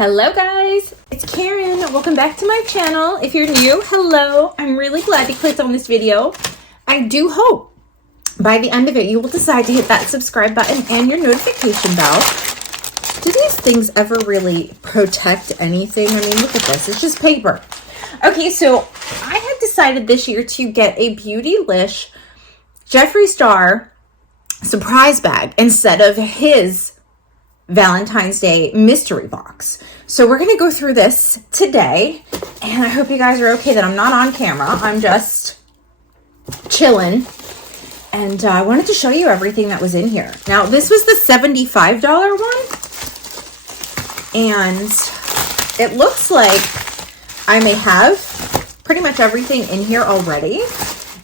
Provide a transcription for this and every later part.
Hello guys, it's Karen. Welcome back to my channel. If you're new, hello. I'm really glad you clicked on this video. I do hope by the end of it you will decide to hit that subscribe button and your notification bell. Do these things ever really protect anything? I mean, look at this. It's just paper. Okay, so I had decided this year to get a Beautylish Jeffree Star Surprise bag instead of his Valentine's Day mystery box. So we're going to go through this today, and I hope you guys are okay that I'm not on camera. I'm just chilling, and I wanted to show you everything that was in here. Now, this was the $75 one, and it looks like I may have pretty much everything in here already,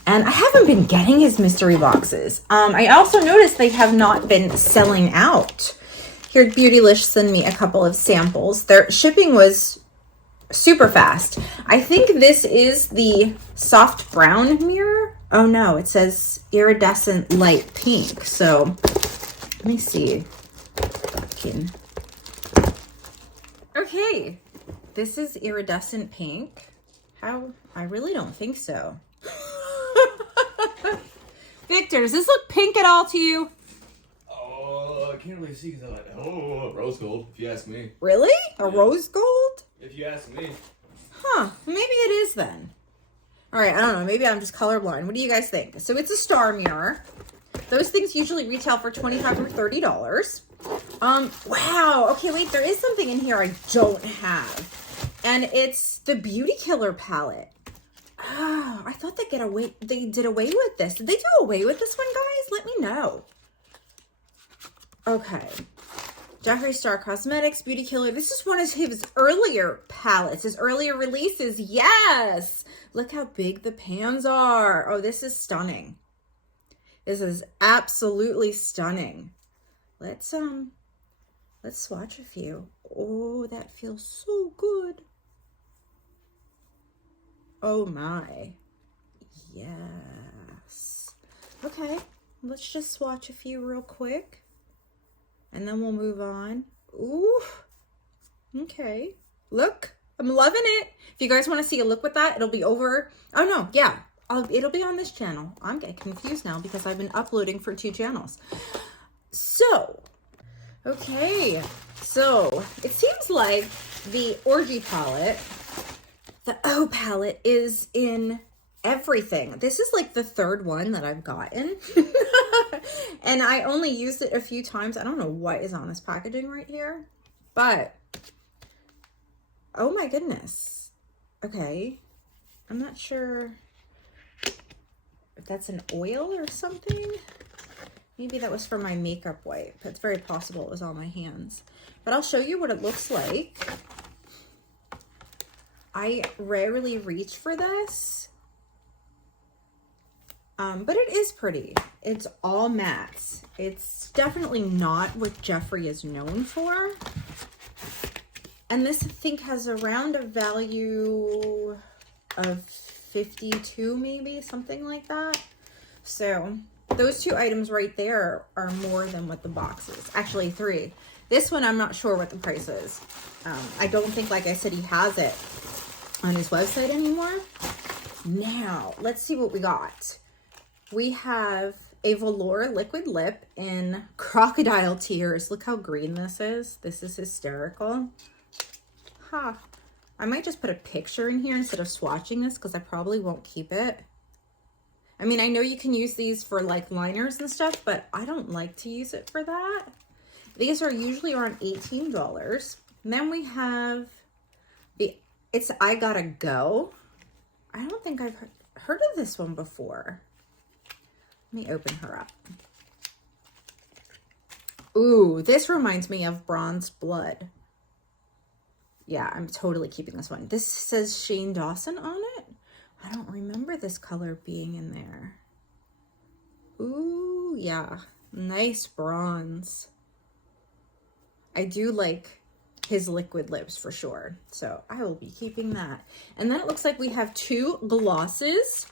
and I haven't been getting his mystery boxes. I also noticed they have not been selling out. Here, Beautylish sent me a couple of samples. Their shipping was super fast. I think this is the soft brown mirror. Oh no, it says iridescent light pink. So let me see. Okay, this is iridescent pink. How? I really don't think so. Victor, does this look pink at all to you? I can't really see because I'm like, oh, rose gold, if you ask me. Really? A rose gold? If you ask me. Huh, maybe it is then. All right, I don't know. Maybe I'm just colorblind. What do you guys think? So it's a star mirror. Those things usually retail for $25 or $30. Wow. Okay, wait, there is something in here I don't have. And it's the Beauty Killer palette. Oh, I thought they did away with this. Did they do away with this one, guys? Let me know. Okay, Jeffree Star Cosmetics, Beauty Killer. This is one of his earlier palettes, his earlier releases. Yes! Look how big the pans are. Oh, this is stunning. This is absolutely stunning. Let's swatch a few. Oh, that feels so good. Oh my. Yes. Okay, let's just swatch a few real quick. And then we'll move on. Ooh. Okay. Look. I'm loving it. If you guys want to see a look with that, it'll be over. Oh, no. Yeah. It'll be on this channel. I'm getting confused now because I've been uploading for 2 channels. So, okay. So, it seems like the Orgy palette, the O palette, is in everything. This is like the 3rd one that I've gotten. And I only used it a few times. I don't know what is on this packaging right here, but oh my goodness. Okay. I'm not sure if that's an oil or something. Maybe that was for my makeup wipe. It's very possible it was on my hands, but I'll show you what it looks like. I rarely reach for this. But it is pretty. It's all mattes. It's definitely not what Jeffree is known for. And this, I think, has around a value of 52, maybe, something like that. So those 2 items right there are more than what the box is. Actually, 3. This one, I'm not sure what the price is. I don't think, like I said, he has it on his website anymore. Now, let's see what we got. We have a velour liquid lip in Crocodile Tears. Look how green this is. This is hysterical. Huh. I might just put a picture in here instead of swatching this because I probably won't keep it. I mean, I know you can use these for like liners and stuff, but I don't like to use it for that. These are usually around $18. And then we have it's I Gotta Go. I don't think I've heard of this one before. Let me open her up. Ooh, this reminds me of Bronze Blood. Yeah, I'm totally keeping this one. This says Shane Dawson on it. I don't remember this color being in there. Ooh, yeah. Nice bronze. I do like his liquid lips for sure. So I will be keeping that. And then it looks like we have 2 glosses.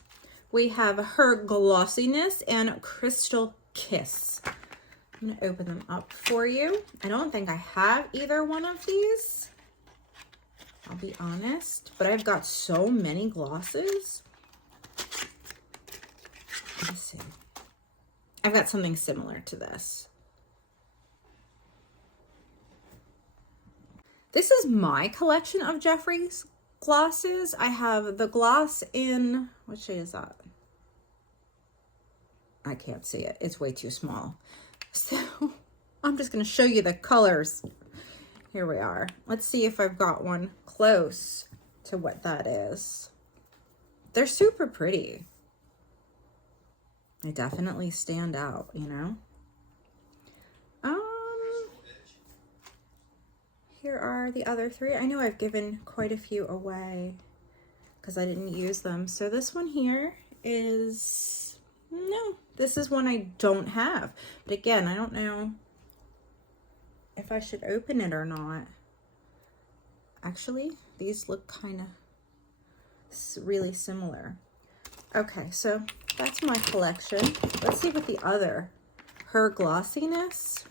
We have Her Glossiness and Crystal Kiss. I'm going to open them up for you. I don't think I have either one of these. I'll be honest. But I've got so many glosses. Let's see. I've got something similar to this. This is my collection of Jeffree's glosses. I have the gloss in, what shade is that? I can't see it. It's way too small. So I'm just going to show you the colors. Here we are. Let's see if I've got one close to what that is. They're super pretty. They definitely stand out, you know? Here are the other three. I know I've given quite a few away because I didn't use them. So this one here is, no, this is one I don't have. But again, I don't know if I should open it or not. Actually, these look kind of really similar. Okay, so that's my collection. Let's see what the other, her glossiness.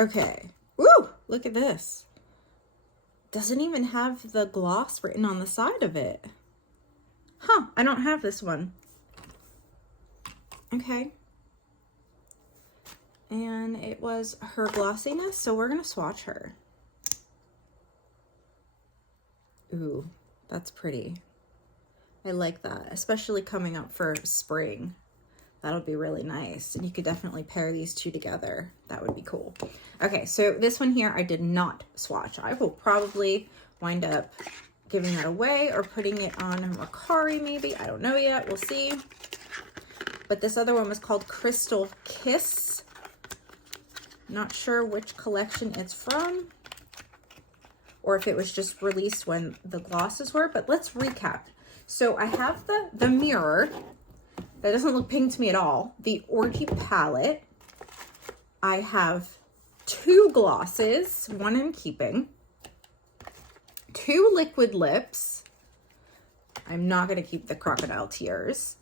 Okay. Woo! Look at this. Doesn't even have the gloss written on the side of it. Huh, I don't have this one. Okay. And it was her glossiness, so we're gonna swatch her. Ooh, that's pretty. I like that, especially coming up for spring. That'll be really nice. And you could definitely pair these two together. That would be cool. Okay, so this one here, I did not swatch. I will probably wind up giving that away or putting it on Mercari maybe. I don't know yet, we'll see. But this other one was called Crystal Kiss. Not sure which collection it's from, or if it was just released when the glosses were, but let's recap. So I have the mirror. That doesn't look pink to me at all. The Orgy palette. I have 2 glosses, one I'm keeping. 2 liquid lips. I'm not going to keep the Crocodile Tears.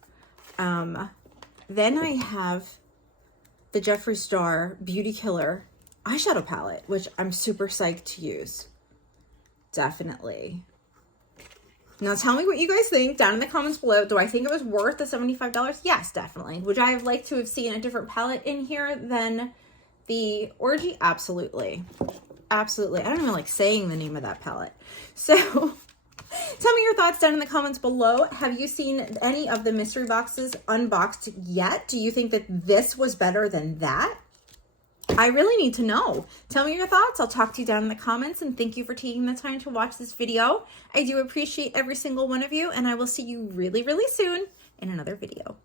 Then I have the Jeffree Star Beauty Killer eyeshadow palette, which I'm super psyched to use. Definitely. Now tell me what you guys think down in the comments below. Do I think it was worth the $75? Yes, definitely. Would I have liked to have seen a different palette in here than the Orgy? Absolutely. Absolutely. I don't even like saying the name of that palette. So tell me your thoughts down in the comments below. Have you seen any of the mystery boxes unboxed yet? Do you think that this was better than that? I really need to know. Tell me your thoughts. I'll talk to you down in the comments, and thank you for taking the time to watch this video. I do appreciate every single one of you, and I will see you really, really soon in another video.